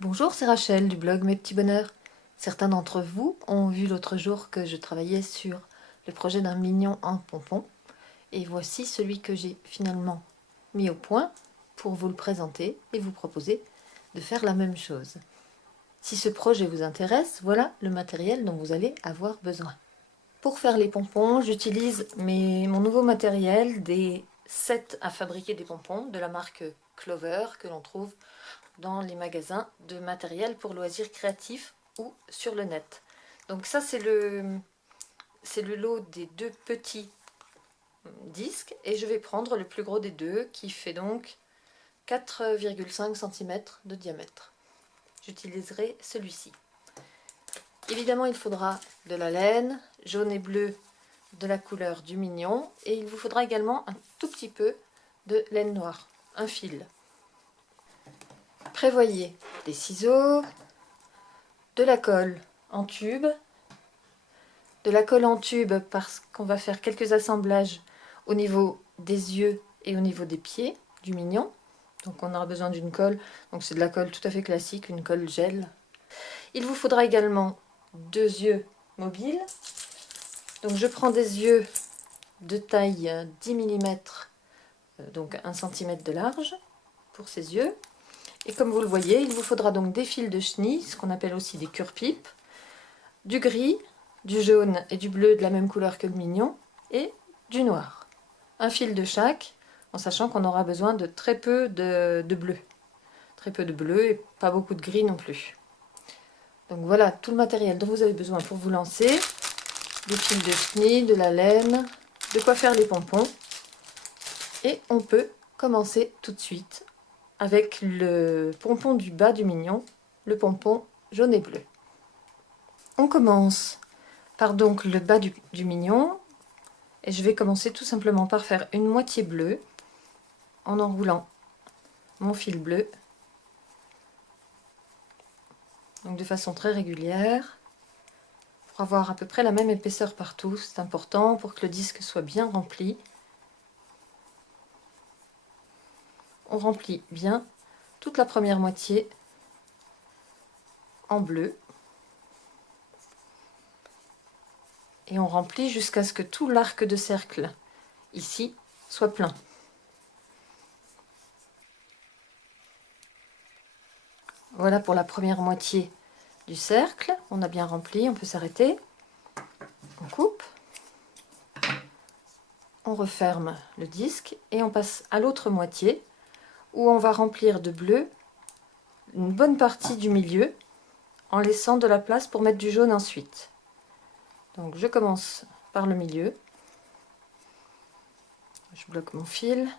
Bonjour, c'est Rachel du blog Mes Petits Bonheurs. Certains d'entre vous ont vu l'autre jour que je travaillais sur le projet d'un mignon en pompon. Et voici celui que j'ai finalement mis au point pour vous le présenter et vous proposer de faire la même chose. Si ce projet vous intéresse, voilà le matériel dont vous allez avoir besoin. Pour faire les pompons, j'utilise mon nouveau matériel, des sets à fabriquer des pompons de la marque Clover que l'on trouve dans les magasins de matériel pour loisirs créatifs ou sur le net. Donc ça c'est le lot des deux petits disques et je vais prendre le plus gros des deux qui fait donc 4,5 cm de diamètre. J'utiliserai celui-ci. Évidemment il faudra de la laine jaune et bleue de la couleur du mignon et il vous faudra également un tout petit peu de laine noire, un fil. Prévoyez des ciseaux, de la colle en tube, parce qu'on va faire quelques assemblages au niveau des yeux et au niveau des pieds du mignon. Donc on aura besoin d'une colle, donc c'est de la colle tout à fait classique, une colle gel. Il vous faudra également 2 yeux mobiles. Donc je prends des yeux de taille 10 mm, donc 1 cm de large pour ces yeux. Et comme vous le voyez, il vous faudra donc des fils de chenille, ce qu'on appelle aussi des cure-pipes, du gris, du jaune et du bleu de la même couleur que le mignon, et du noir. Un fil de chaque, en sachant qu'on aura besoin de très peu de bleu. Très peu de bleu et pas beaucoup de gris non plus. Donc voilà tout le matériel dont vous avez besoin pour vous lancer. Des fils de chenille, de la laine, de quoi faire les pompons. Et on peut commencer tout de suite avec le pompon du bas du mignon, le pompon jaune et bleu. On commence par donc le bas du mignon et je vais commencer tout simplement par faire une moitié bleue en enroulant mon fil bleu, donc de façon très régulière pour avoir à peu près la même épaisseur partout. C'est important pour que le disque soit bien rempli. On remplit bien toute la première moitié en bleu et on remplit jusqu'à ce que tout l'arc de cercle ici soit plein. Voilà pour la première moitié du cercle, on a bien rempli, on peut s'arrêter, on coupe, on referme le disque et on passe à l'autre moitié où on va remplir de bleu une bonne partie du milieu en laissant de la place pour mettre du jaune ensuite. Donc je commence par le milieu, je bloque mon fil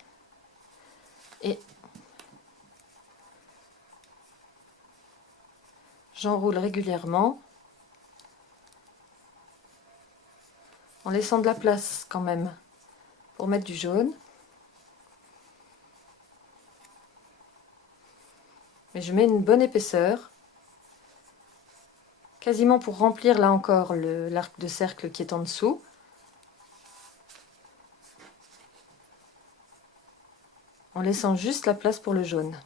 et j'enroule régulièrement en laissant de la place quand même pour mettre du jaune. Mais je mets une bonne épaisseur, quasiment pour remplir là encore l'arc de cercle qui est en dessous. En laissant juste la place pour le jaune.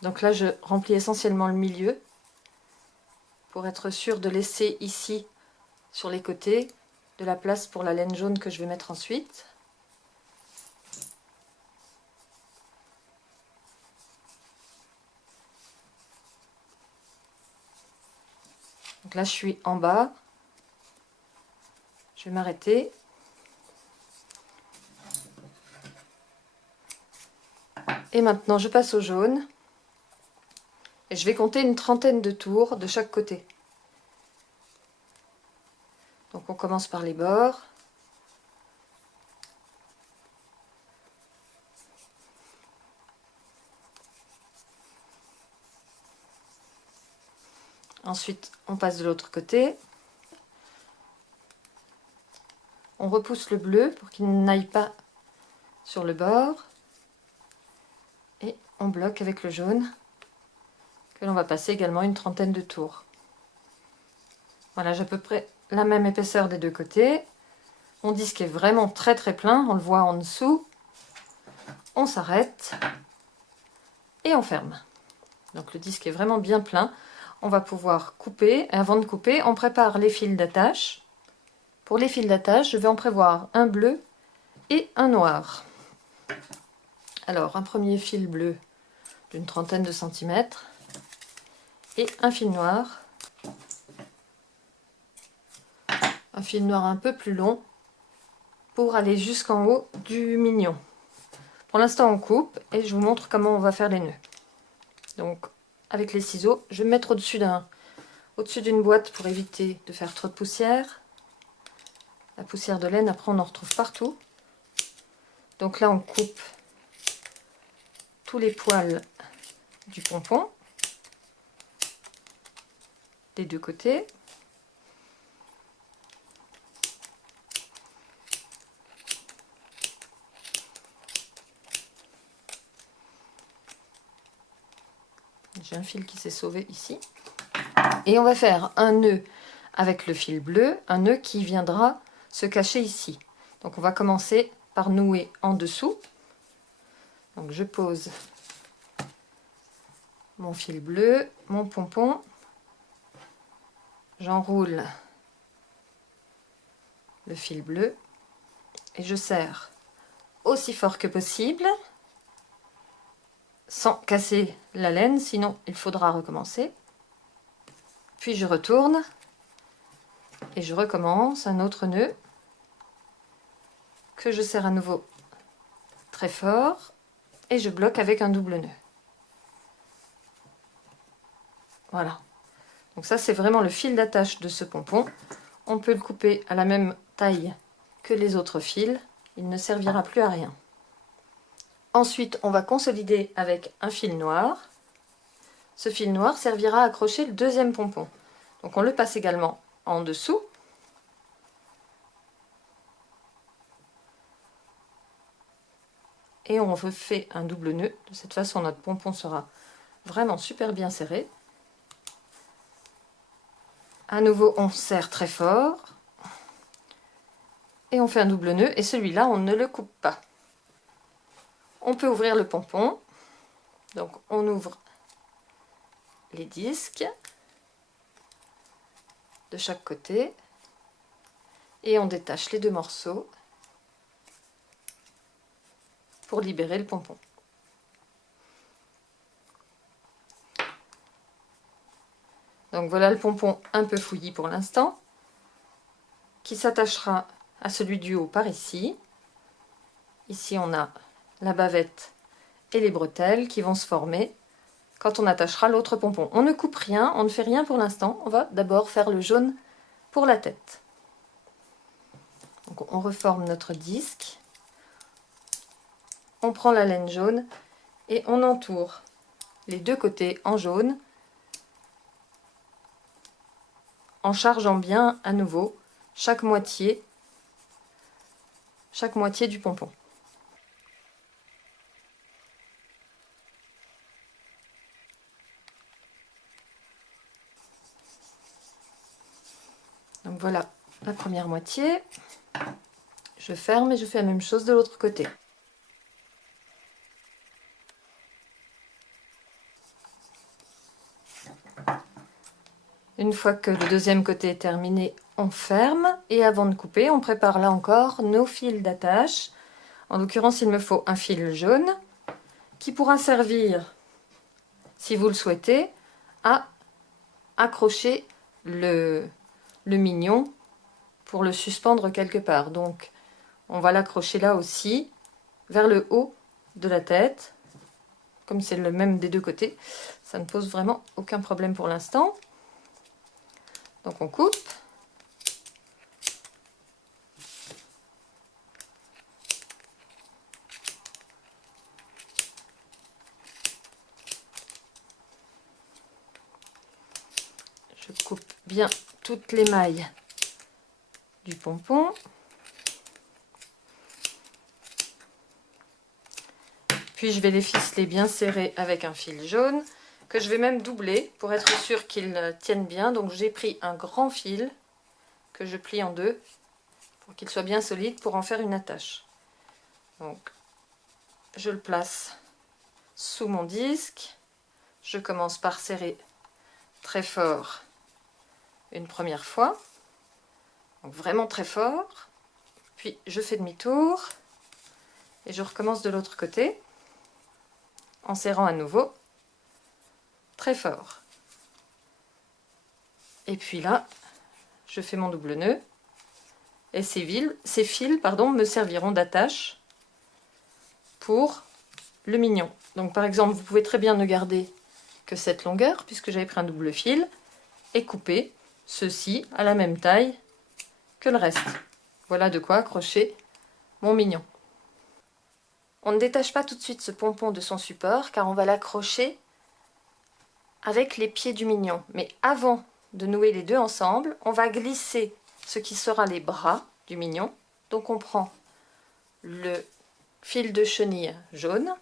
Donc là je remplis essentiellement le milieu pour être sûr de laisser ici sur les côtés de la place pour la laine jaune que je vais mettre ensuite. Donc là je suis en bas, je vais m'arrêter. Et maintenant je passe au jaune et je vais compter une trentaine de tours de chaque côté. Donc on commence par les bords. Ensuite on passe de l'autre côté. On repousse le bleu pour qu'il n'aille pas sur le bord. Et on bloque avec le jaune que l'on va passer également une trentaine de tours. Voilà, j'ai à peu près la même épaisseur des deux côtés. Mon disque est vraiment très très plein, on le voit en dessous. on s'arrête et on ferme. Donc le disque est vraiment bien plein. On va pouvoir couper. Et avant de couper, on prépare les fils d'attache. Pour les fils d'attache, je vais en prévoir un bleu et un noir. Alors, un premier fil bleu d'une trentaine de centimètres et un fil noir. Un fil noir un peu plus long pour aller jusqu'en haut du mignon. Pour l'instant, on coupe et je vous montre comment on va faire les nœuds. Donc, avec les ciseaux, je vais me mettre au-dessus d'une boîte pour éviter de faire trop de poussière. La poussière de laine, après, on en retrouve partout. Donc là, on coupe tous les poils du pompon des deux côtés. J'ai un fil qui s'est sauvé ici. Et on va faire un nœud avec le fil bleu, un nœud qui viendra se cacher ici. Donc on va commencer par nouer en dessous. Donc je pose mon fil bleu, mon pompon, j'enroule le fil bleu et je serre aussi fort que possible sans casser la laine, sinon il faudra recommencer. Puis je retourne et je recommence un autre nœud que je serre à nouveau très fort et je bloque avec un double nœud. Voilà. Donc ça, c'est vraiment le fil d'attache de ce pompon. On peut le couper à la même taille que les autres fils. Il ne servira plus à rien. Ensuite, on va consolider avec un fil noir. Ce fil noir servira à accrocher le deuxième pompon. Donc on le passe également en dessous. Et on refait un double nœud. De cette façon, notre pompon sera vraiment super bien serré. À nouveau, on serre très fort. Et on fait un double nœud. Et celui-là, on ne le coupe pas. On peut ouvrir le pompon. Donc, on ouvre les disques de chaque côté. Et on détache les deux morceaux pour libérer le pompon. Donc voilà le pompon un peu fouillis pour l'instant, qui s'attachera à celui du haut par ici. Ici on a la bavette et les bretelles qui vont se former quand on attachera l'autre pompon. On ne coupe rien, on ne fait rien pour l'instant, on va d'abord faire le jaune pour la tête. Donc on reforme notre disque, on prend la laine jaune et on entoure les deux côtés en jaune, en chargeant bien à nouveau chaque moitié du pompon. Donc voilà la première moitié. Je ferme et je fais la même chose de l'autre côté. Une fois que le deuxième côté est terminé, on ferme et avant de couper, on prépare là encore nos fils d'attache. En l'occurrence, il me faut un fil jaune qui pourra servir, si vous le souhaitez, à accrocher le mignon pour le suspendre quelque part. Donc, on va l'accrocher là aussi, vers le haut de la tête. Comme c'est le même des deux côtés, ça ne pose vraiment aucun problème pour l'instant. Donc on coupe. Je coupe bien toutes les mailles du pompon. Puis je vais les ficeler bien serrés avec un fil jaune, que je vais même doubler pour être sûr qu'ils tiennent bien. Donc j'ai pris un grand fil que je plie en deux pour qu'il soit bien solide pour en faire une attache. Donc je le place sous mon disque. Je commence par serrer très fort une première fois, donc vraiment très fort. Puis je fais demi-tour et je recommence de l'autre côté en serrant à nouveau très fort. Et puis là, je fais mon double nœud et ces fils me serviront d'attache pour le mignon. Donc par exemple, vous pouvez très bien ne garder que cette longueur puisque j'avais pris un double fil et couper ceci à la même taille que le reste. Voilà de quoi accrocher mon mignon. On ne détache pas tout de suite ce pompon de son support car on va l'accrocher avec les pieds du mignon. Mais avant de nouer les deux ensemble, on va glisser ce qui sera les bras du mignon. Donc on prend le fil de chenille jaune.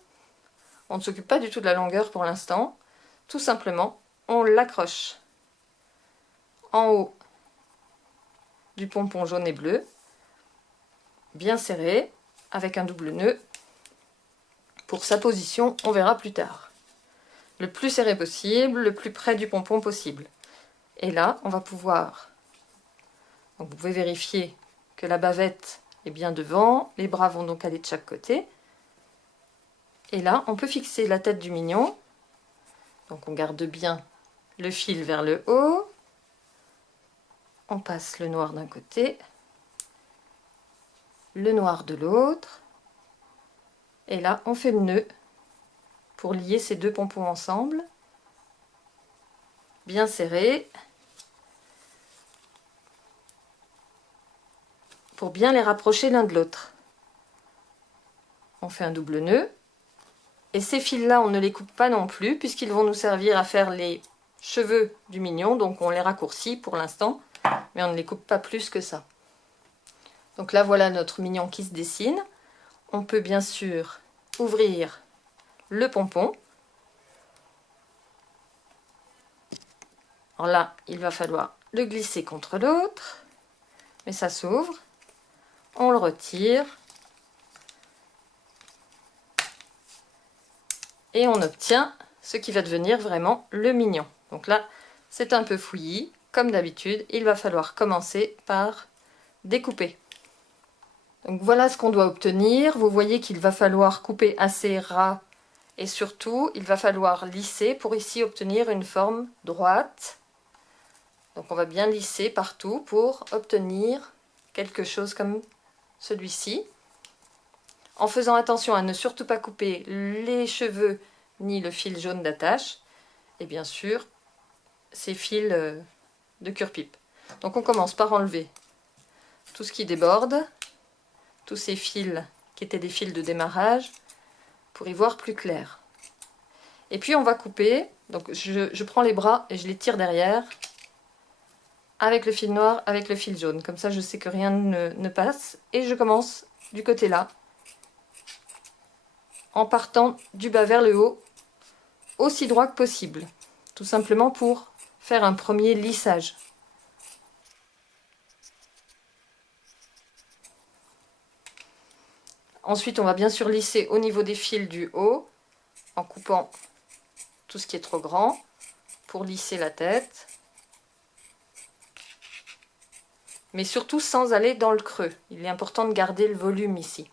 On ne s'occupe pas du tout de la longueur pour l'instant. Tout simplement, on l'accroche en haut du pompon jaune et bleu, bien serré, avec un double nœud. Pour sa position, on verra plus tard. Le plus serré possible, le plus près du pompon possible. Et là, on va pouvoir... Donc vous pouvez vérifier que la bavette est bien devant, les bras vont donc aller de chaque côté. Et là, on peut fixer la tête du mignon. Donc on garde bien le fil vers le haut. On passe le noir d'un côté, le noir de l'autre. Et là, on fait le nœud pour lier ces deux pompons ensemble. Bien serré. Pour bien les rapprocher l'un de l'autre. On fait un double nœud. Et ces fils-là, on ne les coupe pas non plus, puisqu'ils vont nous servir à faire les cheveux du mignon. Donc on les raccourcit pour l'instant, mais on ne les coupe pas plus que ça. Donc là, voilà notre mignon qui se dessine. On peut bien sûr ouvrir le pompon. Alors là, il va falloir le glisser contre l'autre, mais ça s'ouvre. On le retire. Et on obtient ce qui va devenir vraiment le mignon. Donc là, c'est un peu fouillis. Comme d'habitude, il va falloir commencer par découper. Donc voilà ce qu'on doit obtenir. Vous voyez qu'il va falloir couper assez ras et surtout, il va falloir lisser pour ici obtenir une forme droite. Donc on va bien lisser partout pour obtenir quelque chose comme celui-ci. En faisant attention à ne surtout pas couper les cheveux ni le fil jaune d'attache. Et bien sûr, ces fils de cure-pipe. Donc on commence par enlever tout ce qui déborde, tous ces fils qui étaient des fils de démarrage, pour y voir plus clair. Et puis on va couper, donc je prends les bras et je les tire derrière, avec le fil noir, avec le fil jaune. Comme ça je sais que rien ne passe. Et je commence du côté là, en partant du bas vers le haut, aussi droit que possible. Tout simplement pour faire un premier lissage. Ensuite, on va bien sûr lisser au niveau des fils du haut, en coupant tout ce qui est trop grand, pour lisser la tête. Mais surtout sans aller dans le creux. Il est important de garder le volume ici.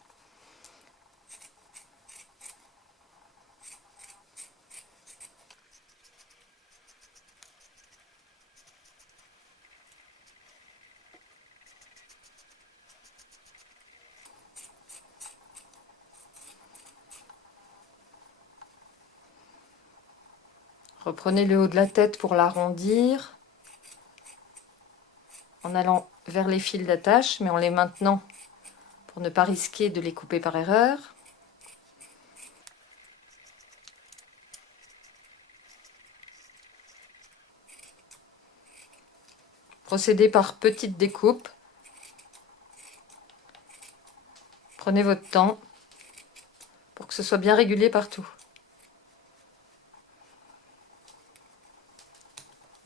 Reprenez le haut de la tête pour l'arrondir, en allant vers les fils d'attache, mais en les maintenant pour ne pas risquer de les couper par erreur. Procédez par petites découpes. Prenez votre temps pour que ce soit bien régulier partout.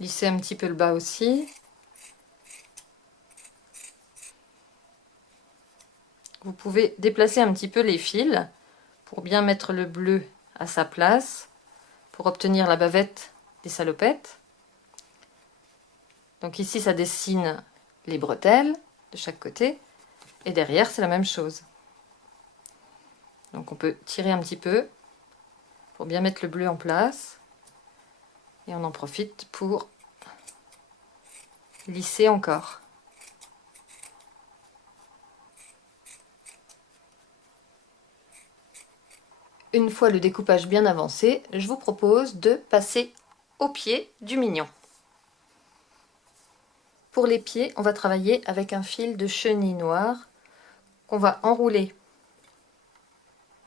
Lissez un petit peu le bas aussi. Vous pouvez déplacer un petit peu les fils pour bien mettre le bleu à sa place, pour obtenir la bavette des salopettes. Donc ici, ça dessine les bretelles de chaque côté, et derrière, c'est la même chose. Donc on peut tirer un petit peu pour bien mettre le bleu en place, et on en profite pour lisser encore. Une fois le découpage bien avancé, je vous propose de passer au pied du mignon. Pour les pieds, on va travailler avec un fil de chenille noire qu'on va enrouler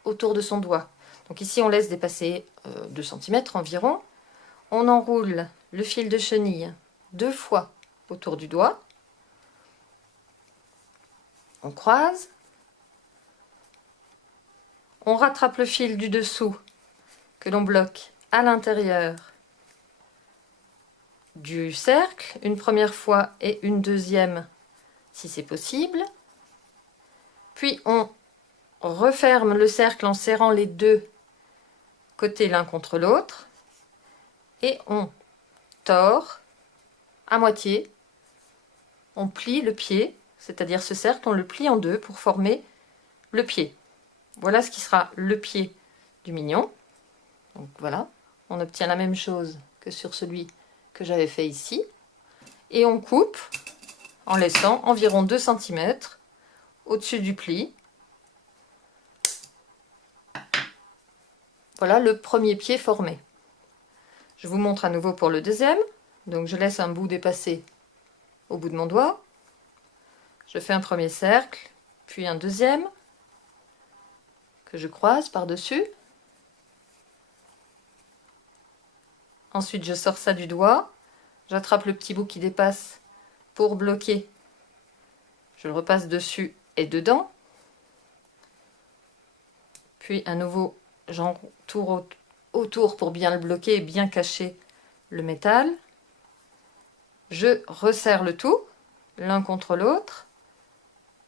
autour de son doigt. Donc ici, on laisse dépasser 2 cm environ. On enroule le fil de chenille 2 fois autour du doigt. On croise. On rattrape le fil du dessous que l'on bloque à l'intérieur du cercle, une première fois et une deuxième si c'est possible. Puis on referme le cercle en serrant les deux côtés l'un contre l'autre et on tord à moitié. On plie le pied, c'est-à-dire ce cercle, on le plie en deux pour former le pied. Voilà ce qui sera le pied du mignon. Donc voilà, on obtient la même chose que sur celui que j'avais fait ici. Et on coupe en laissant environ 2 cm au-dessus du pli. Voilà le premier pied formé. Je vous montre à nouveau pour le deuxième. Donc je laisse un bout dépasser au bout de mon doigt. Je fais un premier cercle, puis un deuxième que je croise par-dessus. Ensuite, je sors ça du doigt. J'attrape le petit bout qui dépasse pour bloquer. Je le repasse dessus et dedans. Puis à nouveau, j'entoure autour pour bien le bloquer et bien cacher le métal. Je resserre le tout, l'un contre l'autre,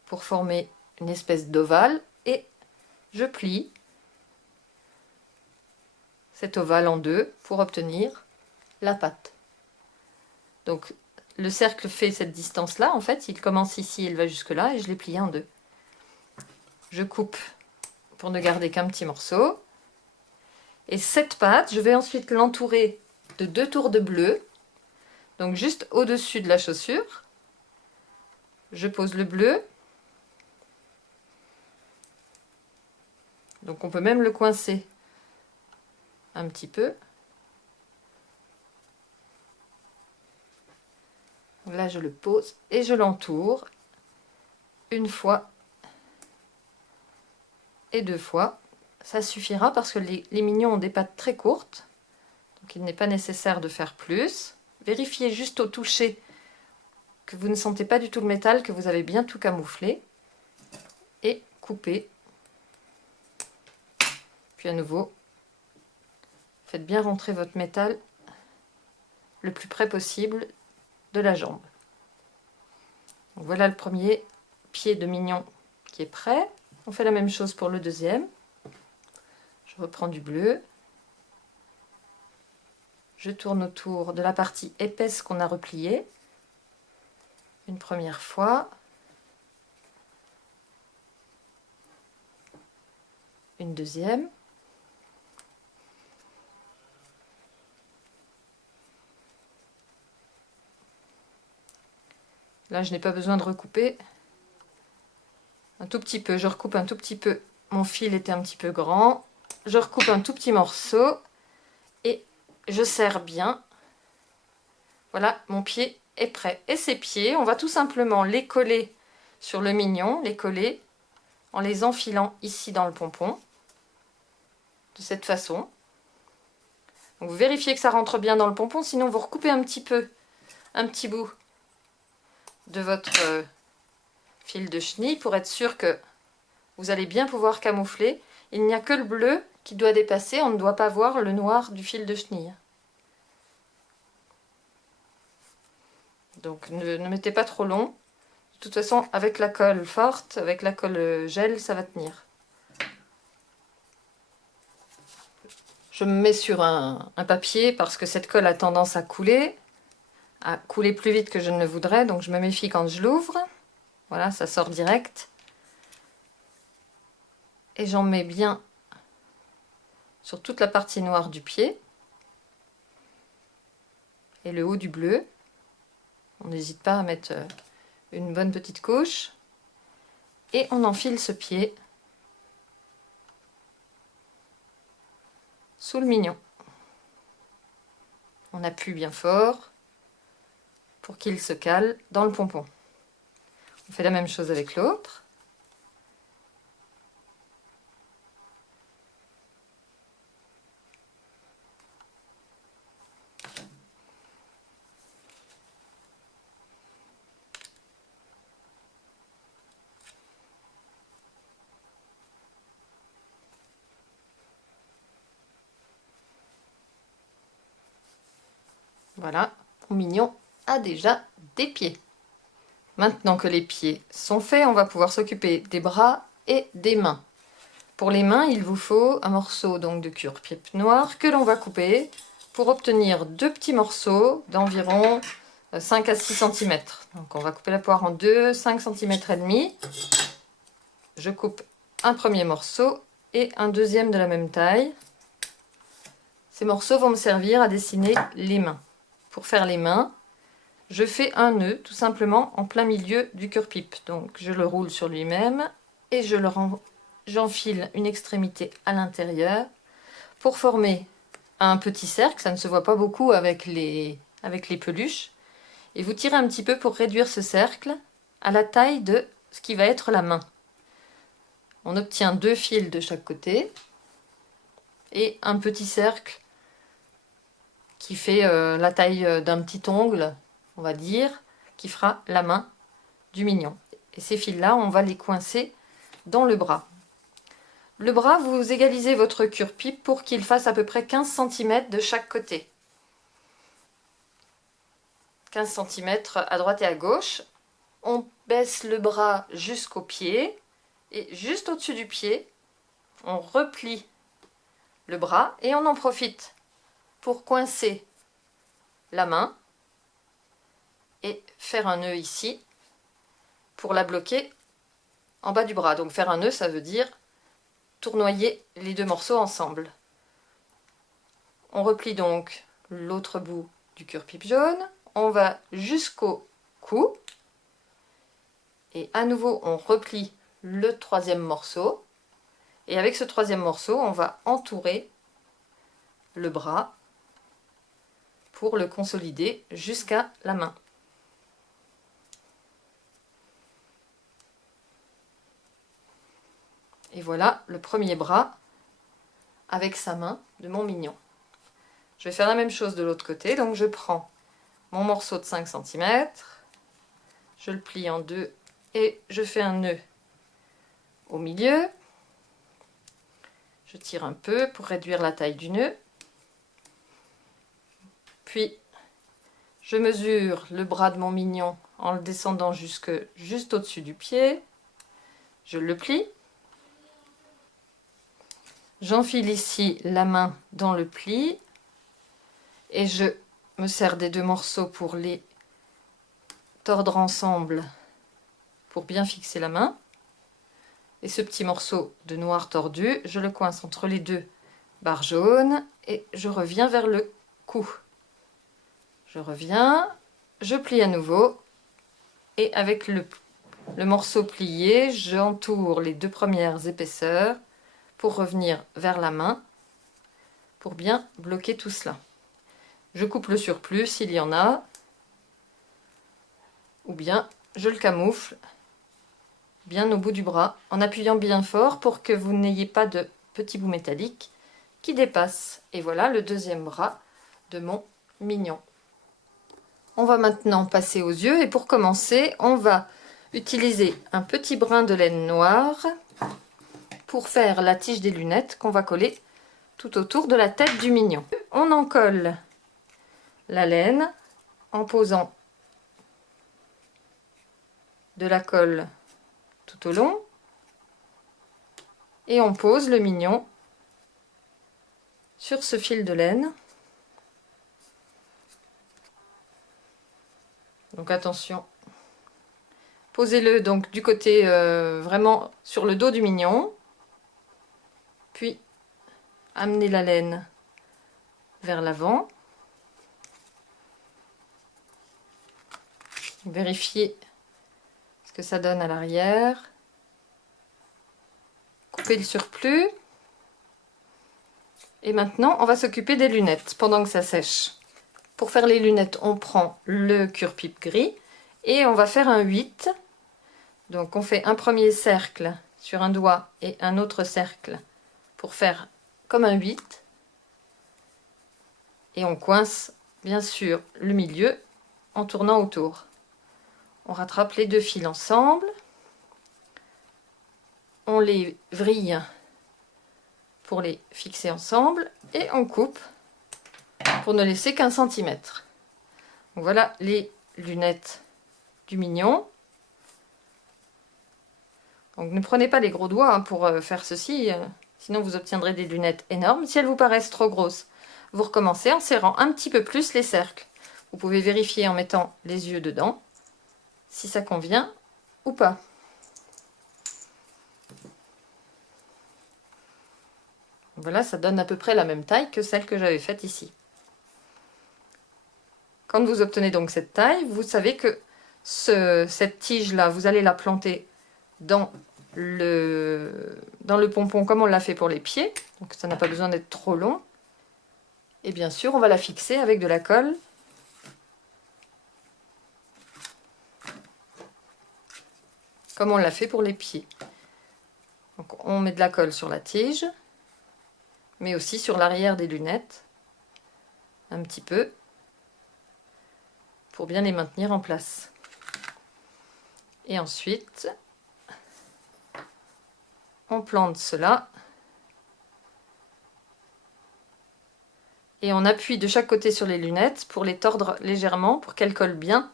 pour former une espèce d'ovale et je plie cet ovale en deux pour obtenir la patte. Donc le cercle fait cette distance-là, en fait, il commence ici, il va jusque-là et je l'ai plié en deux. Je coupe pour ne garder qu'un petit morceau. Et cette patte, je vais ensuite l'entourer de 2 tours de bleu. Donc juste au-dessus de la chaussure, je pose le bleu. Donc on peut même le coincer un petit peu. Là je le pose et je l'entoure une fois et 2 fois. Ça suffira parce que les mignons ont des pattes très courtes. Donc il n'est pas nécessaire de faire plus. Vérifiez juste au toucher que vous ne sentez pas du tout le métal, que vous avez bien tout camouflé. Et coupez. Puis à nouveau, faites bien rentrer votre métal le plus près possible de la jambe. Donc voilà le premier pied de mignon qui est prêt. On fait la même chose pour le deuxième. Je reprends du bleu. Je tourne autour de la partie épaisse qu'on a repliée. Une première fois. Une deuxième. Là, je n'ai pas besoin de recouper. Un tout petit peu, je recoupe un tout petit peu. Mon fil était un petit peu grand. Je recoupe un tout petit morceau. Et je serre bien. Voilà, mon pied est prêt. Et ces pieds, on va tout simplement les coller sur le mignon, les coller en les enfilant ici dans le pompon. De cette façon. Donc vous vérifiez que ça rentre bien dans le pompon, sinon vous recoupez un petit peu, un petit bout de votre fil de chenille pour être sûr que vous allez bien pouvoir camoufler. Il n'y a que le bleu qui doit dépasser, on ne doit pas voir le noir du fil de chenille. Donc ne mettez pas trop long. De toute façon, avec la colle forte, avec la colle gel, ça va tenir. Je me mets sur un papier parce que cette colle a tendance à couler plus vite que je ne le voudrais, donc je me méfie quand je l'ouvre. Voilà, ça sort direct. Et j'en mets bien sur toute la partie noire du pied et le haut du bleu. On n'hésite pas à mettre une bonne petite couche. Et on enfile ce pied sous le mignon. On appuie bien fort pour qu'il se cale dans le pompon. On fait la même chose avec l'autre. Voilà, mon mignon a déjà des pieds. Maintenant que les pieds sont faits, on va pouvoir s'occuper des bras et des mains. Pour les mains, il vous faut un morceau donc de cuir-pipe noir que l'on va couper pour obtenir deux petits morceaux d'environ 5 à 6 cm. Donc on va couper la poire en deux, 5 cm et demi. Je coupe un premier morceau et un deuxième de la même taille. Ces morceaux vont me servir à dessiner les mains. Pour faire les mains, je fais un nœud tout simplement en plein milieu du cure-pipe. Donc je le roule sur lui-même et j'enfile une extrémité à l'intérieur pour former un petit cercle. Ça ne se voit pas beaucoup avec les peluches. Et vous tirez un petit peu pour réduire ce cercle à la taille de ce qui va être la main. On obtient 2 fils de chaque côté et un petit cercle qui fait la taille d'un petit ongle, on va dire, qui fera la main du mignon. Et ces fils-là, on va les coincer dans le bras. Le bras, vous égalisez votre cure-pipe pour qu'il fasse à peu près 15 cm de chaque côté. 15 cm à droite et à gauche. On baisse le bras jusqu'au pied. Et juste au-dessus du pied, on replie le bras et on en profite pour coincer la main et faire un nœud ici pour la bloquer en bas du bras. Donc faire un nœud, ça veut dire tournoyer les deux morceaux ensemble. On replie donc l'autre bout du cure-pipe jaune, on va jusqu'au cou et à nouveau on replie le troisième morceau et avec ce troisième morceau on va entourer le bras pour le consolider jusqu'à la main. Et voilà le premier bras avec sa main de mon mignon. Je vais faire la même chose de l'autre côté, donc je prends mon morceau de 5 cm, je le plie en deux et je fais un nœud au milieu. Je tire un peu pour réduire la taille du nœud. Puis je mesure le bras de mon mignon en le descendant juste au-dessus du pied. Je le plie. J'enfile ici la main dans le pli et je me sers des deux morceaux pour les tordre ensemble pour bien fixer la main. Et ce petit morceau de noir tordu, je le coince entre les deux barres jaunes et je reviens vers le cou. Je reviens, je plie à nouveau et avec le morceau plié, j'entoure les deux premières épaisseurs pour revenir vers la main pour bien bloquer tout cela. Je coupe le surplus s'il y en a, ou bien je le camoufle bien au bout du bras en appuyant bien fort pour que vous n'ayez pas de petits bouts métalliques qui dépassent. Et voilà le deuxième bras de mon mignon. On va maintenant passer aux yeux et pour commencer, on va utiliser un petit brin de laine noire pour faire la tige des lunettes qu'on va coller tout autour de la tête du mignon. On en colle la laine en posant de la colle tout au long et on pose le mignon sur ce fil de laine. Donc attention, posez-le donc du côté vraiment sur le dos du mignon, puis amenez la laine vers l'avant. Vérifiez ce que ça donne à l'arrière. Coupez le surplus. Et maintenant, on va s'occuper des lunettes pendant que ça sèche. Pour faire les lunettes, on prend le cure-pipe gris et on va faire un 8. Donc on fait un premier cercle sur un doigt et un autre cercle pour faire comme un 8. Et on coince bien sûr le milieu en tournant autour. On rattrape les deux fils ensemble. On les vrille pour les fixer ensemble et on coupe pour ne laisser qu'1 centimètre. Donc voilà les lunettes du mignon. Donc ne prenez pas les gros doigts pour faire ceci, sinon vous obtiendrez des lunettes énormes. Si elles vous paraissent trop grosses, vous recommencez en serrant un petit peu plus les cercles. Vous pouvez vérifier en mettant les yeux dedans, si ça convient ou pas. Voilà, ça donne à peu près la même taille que celle que j'avais faite ici. Quand vous obtenez donc cette taille, vous savez que cette tige-là, vous allez la planter dans le pompon comme on l'a fait pour les pieds. Donc ça n'a pas besoin d'être trop long. Et bien sûr, on va la fixer avec de la colle. Comme on l'a fait pour les pieds. Donc on met de la colle sur la tige, mais aussi sur l'arrière des lunettes, un petit peu, pour bien les maintenir en place. Et ensuite, on plante cela, et on appuie de chaque côté sur les lunettes pour les tordre légèrement, pour qu'elles collent bien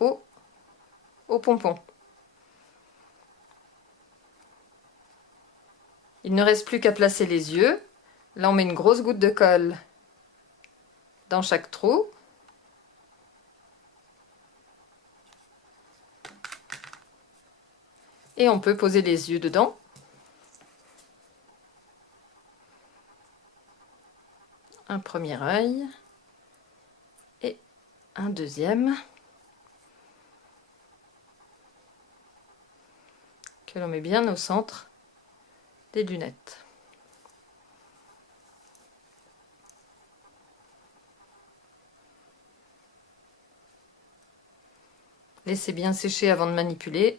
au pompon. Il ne reste plus qu'à placer les yeux. Là, on met une grosse goutte de colle dans chaque trou. Et on peut poser les yeux dedans. Un premier œil et un deuxième que l'on met bien au centre des lunettes. Laissez bien sécher avant de manipuler.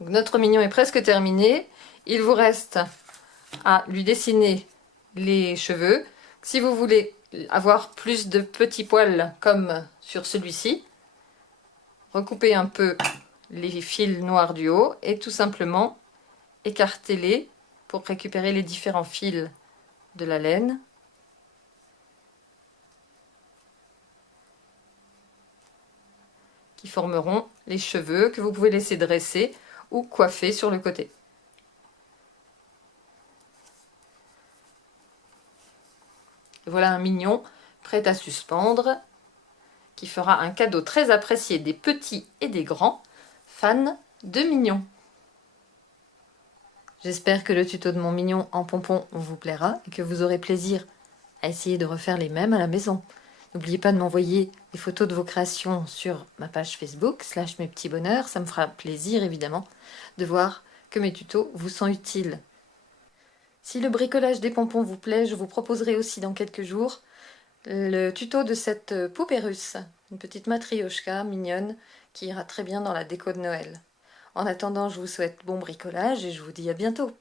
Donc notre mignon est presque terminé. Il vous reste à lui dessiner les cheveux. Si vous voulez avoir plus de petits poils comme sur celui-ci, recoupez un peu les fils noirs du haut et tout simplement écartez-les pour récupérer les différents fils de la laine. Qui formeront les cheveux que vous pouvez laisser dresser ou coiffer sur le côté. Voilà un mignon prêt à suspendre qui fera un cadeau très apprécié des petits et des grands fans de mignons. J'espère que le tuto de mon mignon en pompon vous plaira et que vous aurez plaisir à essayer de refaire les mêmes à la maison. N'oubliez pas de m'envoyer des photos de vos créations sur ma page Facebook /mespetitsbonheurs, ça me fera plaisir évidemment de voir que mes tutos vous sont utiles. Si le bricolage des pompons vous plaît, je vous proposerai aussi dans quelques jours le tuto de cette poupée russe, une petite matrioshka mignonne qui ira très bien dans la déco de Noël. En attendant, je vous souhaite bon bricolage et je vous dis à bientôt.